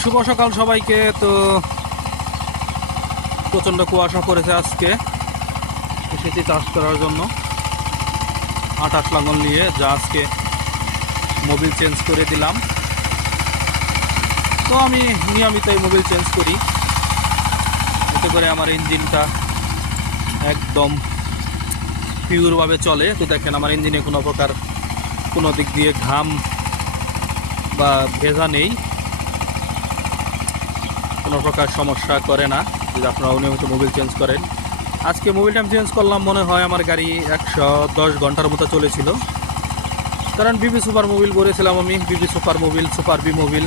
শুভ সকাল সবাইকে। তো প্রচণ্ড কুয়াশা পড়েছে আজকে। এসেছি চাষ করার জন্য। আটাশ লাঙল নিয়ে যা আজকে মোবিল চেঞ্জ করে দিলাম। তো আমি নিয়মিতই মোবিল চেঞ্জ করি। এতে করে আমার ইঞ্জিনটা একদম পিওরভাবে চলে। তো দেখেন, আমার ইঞ্জিনে কোনো প্রকার কোনো দিক দিয়ে ঘাম বা ভেজা নেই। কোনো প্রকার সমস্যা করে না, যদি আপনারা নিয়মিত মোবিল চেঞ্জ করেন। আজকে মোবিলটা আমি চেঞ্জ করলাম মনে হয় আমার গাড়ি একশো দশ ঘণ্টার মতো চলেছিল। কারণ বিবি সুপার মোবিল করেছিলাম আমি, B B super Mobil super B Mobil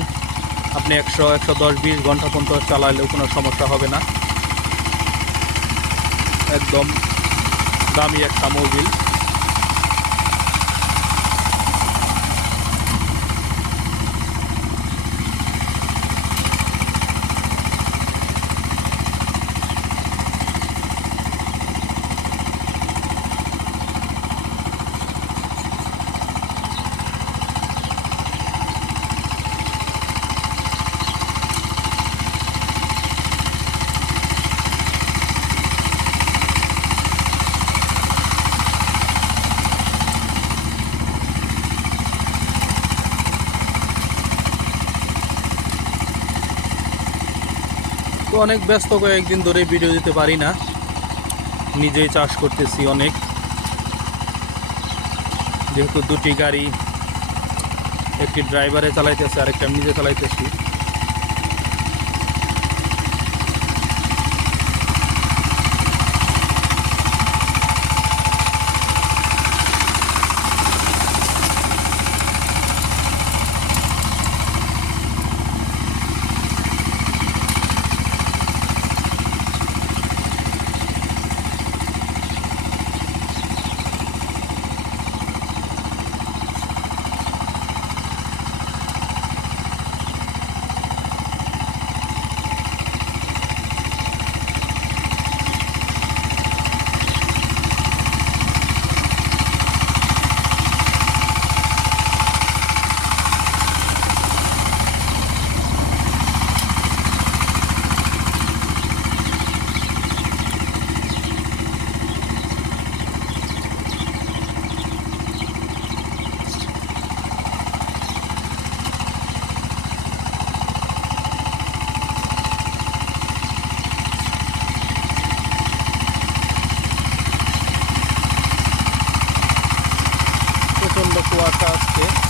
আপনি একশো একশো দশ, বিশ ঘণ্টা পর্যন্ত চালালেও কোনো সমস্যা হবে না। একদম দামি একটা মোবিল তো অনেক ব্যস্ত কয়েকদিন ধরে ভিডিও দিতে পারি না। নিজেই চাষ করতেছি অনেক। যেহেতু দুটি গাড়ি, একটি ড্রাইভারে চালাইতেছে, আরেকটা নিজে চালাইতেছি। কুয়াশা হচ্ছে